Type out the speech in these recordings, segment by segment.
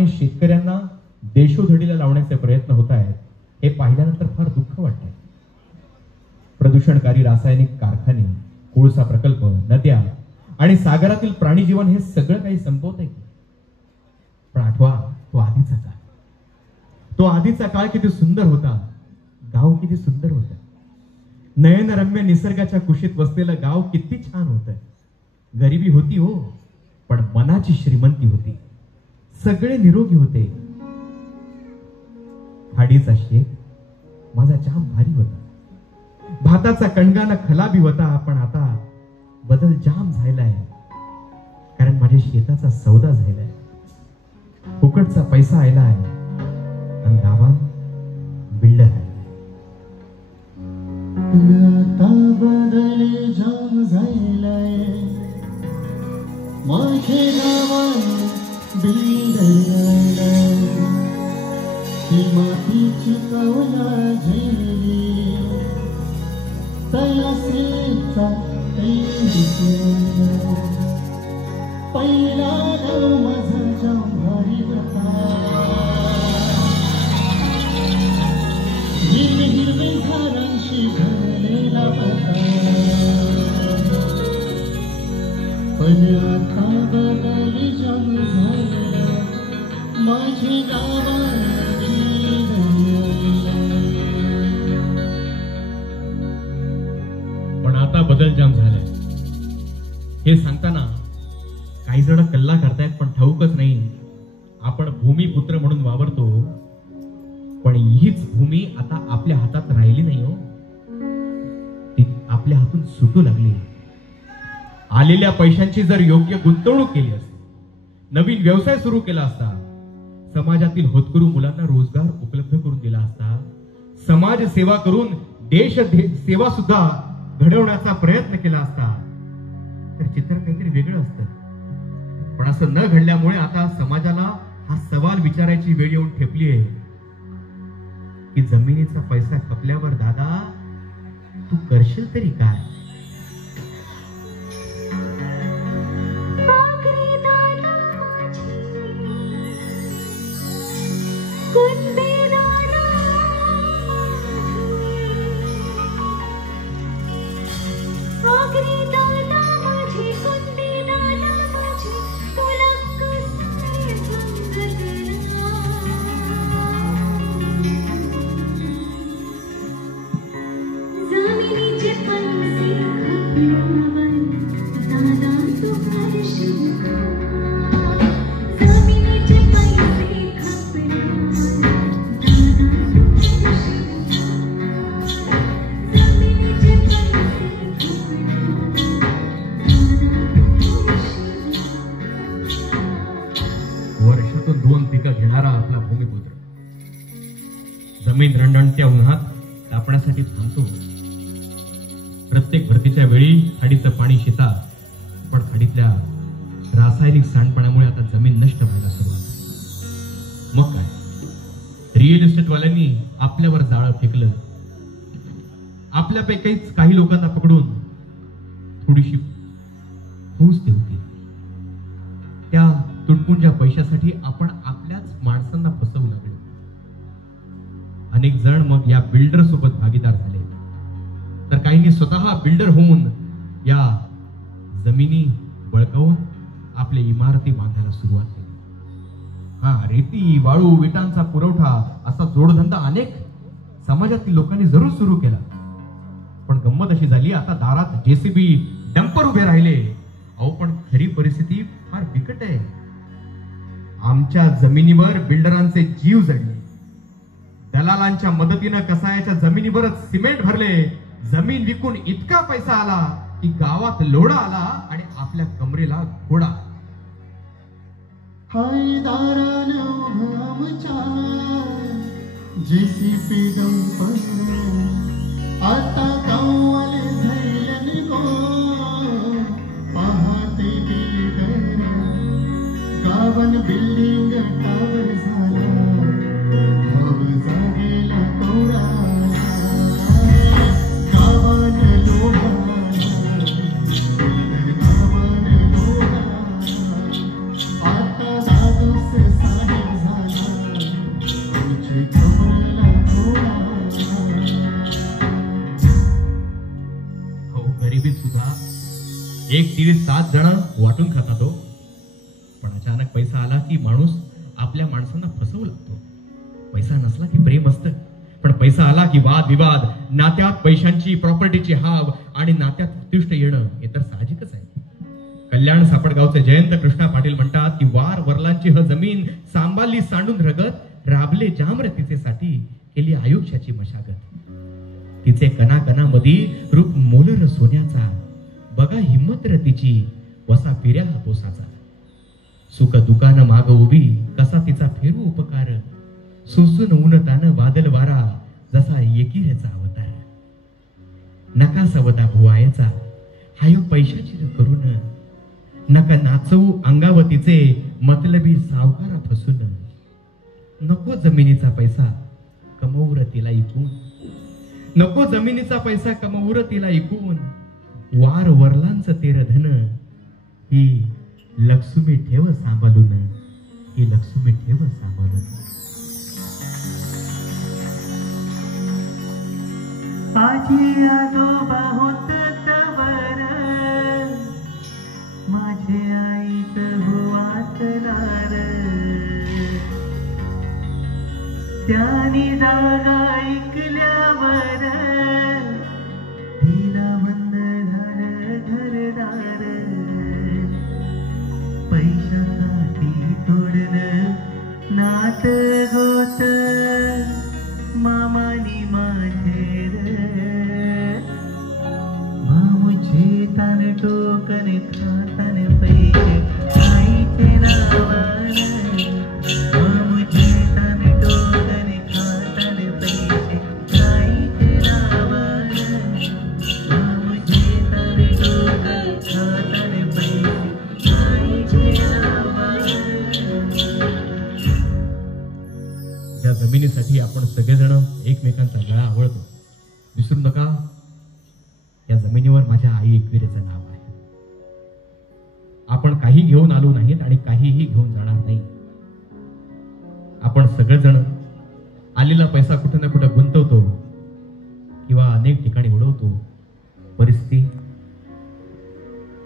नावाने शेतकऱ्यांना देशोधडीला लावण्याचे प्रयत्न होत आहेत हे पाहिल्यानंतर फार दुःख वाटतंय. प्रदूषणकारी रासायनिक कारखाने, कोळसा प्रकल्प, नद्या आणि सागरातील प्राणीजीवन हे सगळं काही संपवत आहे. पण आठवा तो आधीचा काळ. तो आधीचा काळ किती सुंदर होता. गाव किती सुंदर होतं. नयनरम्य निसर्गाच्या कुशीत वसलेलं गाव किती छान होतं. गरिबी होती हो, पण मनाची श्रीमंती होती. सगळे निरोगी होते. खाडीचा शेत माझा जाम भारी होता. भाताचा कणगाना खलाबी होता. पण आता बदल जाम झालाय, कारण माझ्या शेताचा सौदा झालाय. फुकटचा पैसा आलाय आणि गावात बिल्डर आहे. आता बदल जाम झालाय, माझे गावात बिल्डर आलाय. ही मातीची कवला झेली तयासेचा पहिला गाव माझा जाम भारी होता. हिरवे झाडांशी भरलेला होता. पण आता बदल जाम झाला, माझे गावात पण आता बदल जाम झालाय हे सांगताना काही जण कल्ला करतायत, पण ठाऊकच नाही आपण भूमिपुत्र म्हणून वावरतो, पण हीच भूमी आता आपल्या हातात राहिली नाही हो. ती आपल्या हातून सुटू लागली. आलेल्या पैशांची जर योग्य गुंतवणूक केली असती, नवीन व्यवसाय सुरू केला असता, समाजातील होतकरू मुलांना रोजगार उपलब्ध करून दिला असता, समाज सेवा करून देश सेवा सुद्धा घडवण्याचा प्रयत्न केला असता, तर चित्र काहीतरी वेगळं असतं. पण असं न घडल्यामुळे आता समाजाला हा सवाल विचारायची वेळ येऊन ठेपली आहे की जमिनीचा पैसा खपल्यावर दादा तू करशील तरी काय? जमीन रणरणत्या उन्हात तापण्यासाठी थांबतो. प्रत्येक भरतीच्या वेळी खाडीचं पाणी शिता, पण खाडीतल्या रासायनिक सांडपाण्यामुळे आता जमीन नष्ट व्हायला सुरुवात. मग काय, रिअल इस्टेटवाल्यांनी आपल्यावर जाळं फेकलं. आपल्यापैकीच काही लोकांना पकडून थोडीशी फौज देऊ केली. त्या तुटपुंज्या पैशासाठी आपण आपल्याच माणसांना फसवू लागलो. अनेक जण मग या बिल्डर सोबत भागीदार झाले, तर काहींनी स्वतः बिल्डर होऊन या जमिनी बळकावून आपल्या इमारती बांधायला सुरुवात केली. रेती, वाळू, विटांचा पुरवठा असा जोडधंदा अनेक समाजातील लोकांनी जरूर सुरू केला. पण गंमत अशी झाली, आता दारात जेसीबी, डंपर उभे राहिले. अहो, पण खरी परिस्थिती फार बिकट आहे. आमच्या जमिनीवर बिल्डरांचे जीव जडले. दलालांच्या मदतीनं कसायाच्या जमिनीवरच सिमेंट भरले. जमीन विकून इतका पैसा आला की गावात लोढा आला आणि आपल्या कमरेला घोडा. हाय दारानं आमच्या जेसीबी डंपर, आता गावाले झाले गो. पाहते बिल्डर, गावन बिल्डिंग टावर झाला. आता साधू से साहिब एक तीळ 7 जण वाटून खातात हो. पण अचानक पैसा आला की माणूस आपल्या माणसांना फसवू लागतो. पैसा नसला की प्रेम असतं, पण पैसा आला की वाद विवाद, नात्यात पैशांची प्रॉपर्टीची हाव आणि नात्यात उत्कृष्ट येणं हे तर साहजिकच आहे. कल्याण सापडगावचे जयंत कृष्णा पाटील म्हणतात की वार वरलांची ह जमीन सांभाळली सांडून रगत, राबले जाम्र तिचेसाठी, केली आयुष्याची मशागत. तिचे कणाकणामधी रूप मोलर सोन्याचा, बघा हिम्मत र तिची वसा फिर्या हातोसाचा. सुख दुकान माग उभी कसा तिचा फेरू उपकार, सुसून ऊन तान वादल वारा जसा एकीरेचा अवतार. नका सवता भुवायचा हाय पैशाची करून, नका नाचवू अंगावतीचे मतलबी सावकारा फसून. नको जमिनीचा पैसा कमवूर तिला ऐकून, नको जमिनीचा पैसा कमवूर तिला ऐकून. वार वरलांचं तेर धन ही लक्ष्मी ठेव सांभाळून, ही लक्ष्मी ठेव सांभाळून. आजी आजोबा होत तवर माझे आईत वाचणार, त्यानी जागा ऐकल्यावर तिला बंद झालं घरदार. पैशासाठी तोडलं नात गोत मामानी माझेर, मामुचे तान टोकन खातान पैसे आईचे नावान, मामुचे तान टोकन खातान पैसे आईचे नावान, मामुचे तान टोकन खातान पैसे आईचे नावान. या जमिनीसाठी आपण सगळेजण एकमेकांचा गळा आवळतो. विसरू नका, या जमिनीवर माझ्या आई एकविरेचं नाव आहे. आपण काही घेऊन आलो नाहीत आणि काहीही घेऊन जाणार नाही. आपण सगळेजण आलेला पैसा कुठे ना कुठे गुंतवतो किंवा अनेक ठिकाणी उडवतो. परिस्थिती,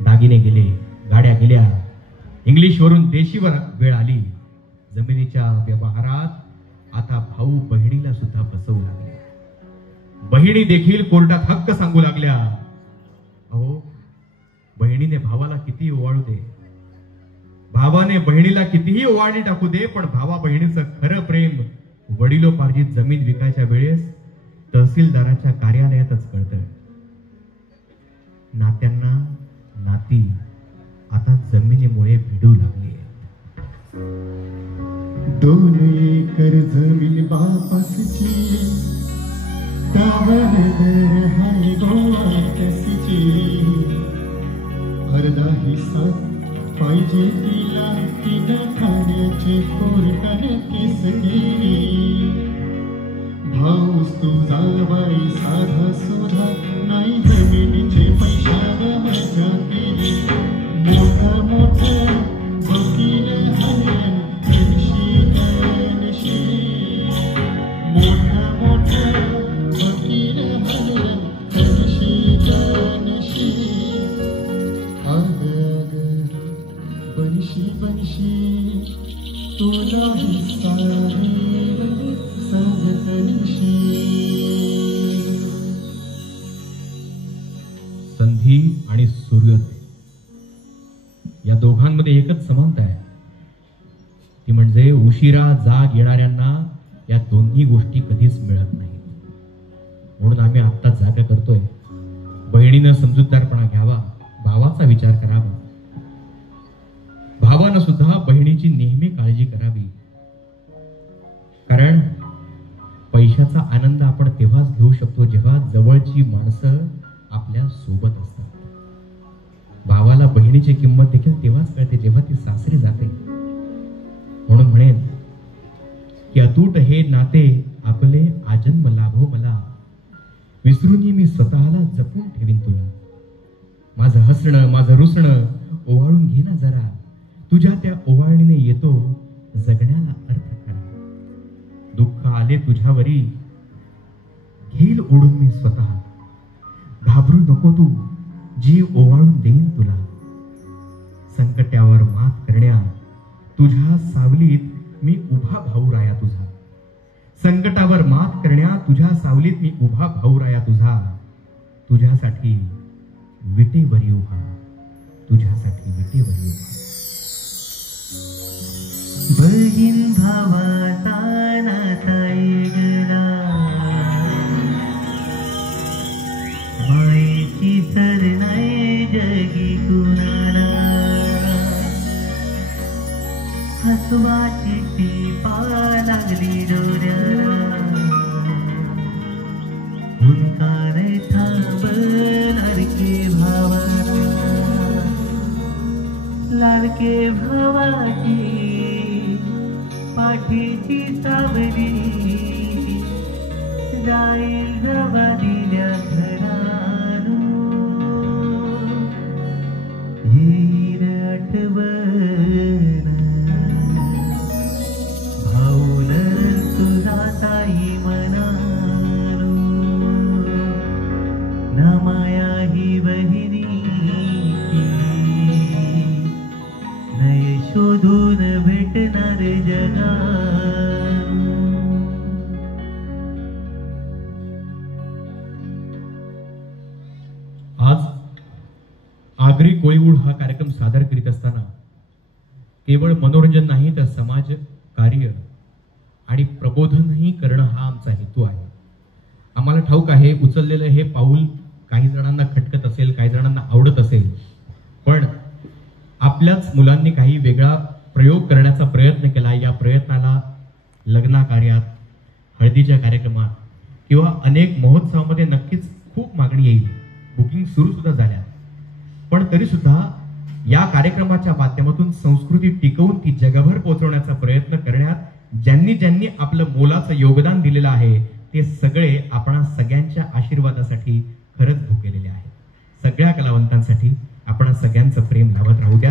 दागिने गेले, गाड्या गेल्या, इंग्लिशवरून देशीवर वेळ आली. जमिनीच्या व्यवहारात आता भाऊ बहिणीला सुद्धा फसवू लागले. बहिणी देखील कोर्टात हक्क सांगू लागल्या. अहो, बहिणीने भावाला कितीही ओवाळू दे, भावाने बहिणीला कितीही ओवाळणी टाकू दे, पण भावा बहिणीचं खरं प्रेम वडिलोपार्जित जमीन विकायच्या वेळेस तहसीलदाराच्या कार्यालयातच कळतं. नात्यांना नाती आता जमिनीमुळे भिडू लागली. 2 एकर जमीन बापासची, त्यावर घर हाय गोवाची. अर्धा हिस्सा पाहिजे तिला, तिनं खाण्याची कोर्टाने केस केली. भाऊस तुझा बाई साधा सुधा नाही, जमिनीचे पैशावर मजा केली. मोठं मोठं वकील आले संधी आणि सूर्योदय या दोघांमध्ये एकच समानता आहे. ती म्हणजे उशिरा जाग येणाऱ्यांना या दोन्ही गोष्टी कधीच मिळत नाहीत. म्हणून आम्ही आत्ता जागा करतोय. बहिणीनं समजूतदारपणा घ्यावा, भावाचा विचार करावा. भावानं सुद्धा बहिणीची नेहमी काळजी करावी. कारण पैशाचा आनंद आपण तेव्हाच घेऊ शकतो जेव्हा जवळची माणसं आपल्या सोबत असतात. भावाला बहिणीची किंमत देखील तेव्हाच कळते जेव्हा ती सासरी जाते. म्हणून म्हणेन की अतूट हे नाते आपले आजन्म लाभो मला, विसरूनही मी स्वतःला जपून ठेवीन तुला. माझं हसणं, माझं रुसणं ओवाळून घे ना जरा, तुझ्या त्या ओवाळणीने येतो जगण्याला अर्थ खरा. दुःख आले तुझ्यावरी घेईल ओढून मी स्वतः, घाबरू नको तू, जीव ओवाळून देईन तुला. संकटावर मात करण्या तुझ्या सावलीत मी उभा भाऊराया तुझा. संकटावर मात करण्या तुझ्या सावलीत मी उभा भाऊराया तुझा. तुझ्यासाठी विटेवरी उभा, तुझ्यासाठी विटेवरी उभा. बहीण भावाचा नाता वेगळा, मायेची सर नाही जगी कुणाला. हसवाची टीपा लागली डोळ्याला, उनका नाही थांबल लाडके भावाला. लाडके भावाची पाठीची सावली जाईल जवा दिल्या घरानू. येईल आठवण भाऊन तुझा ताई मनानू. ना माया ही बहिणी नय शोधून भेटणार जगा. आज आगरी कोळीवूड हा कार्यक्रम सादर करीत असताना केवळ मनोरंजन नाही तर समाज कार्य आणि प्रबोधनही करणं हा आमचा हेतू आहे. आम्हाला ठाऊक आहे उचललेलं हे पाऊल काही जणांना खटकत असेल, काही जणांना आवडत असेल, पण आपल्याच मुलांनी काही वेगळा प्रयोग करण्याचा प्रयत्न केला. या प्रयत्नाला लग्न कार्यात, हळदीच्या कार्यक्रमात किंवा अनेक महोत्सवामध्ये नक्कीच खूप मागणी येईल. बुकिंग सुरू सुद्धा झाल्या, पण तरी सुद्धा या कार्यक्रमाच्या माध्यमातून संस्कृती टिकवून ती जगभर पोहोचवण्याचा प्रयत्न करण्यात ज्यांनी ज्यांनी आपलं मोलाचं योगदान दिलेलं आहे ते सगळे आपणा सगळ्यांच्या आशीर्वादासाठी खरंच भुकेलेले आहेत. सगळ्या कलावंतांसाठी आपण सगळ्यांचं प्रेम लावत राहू द्या.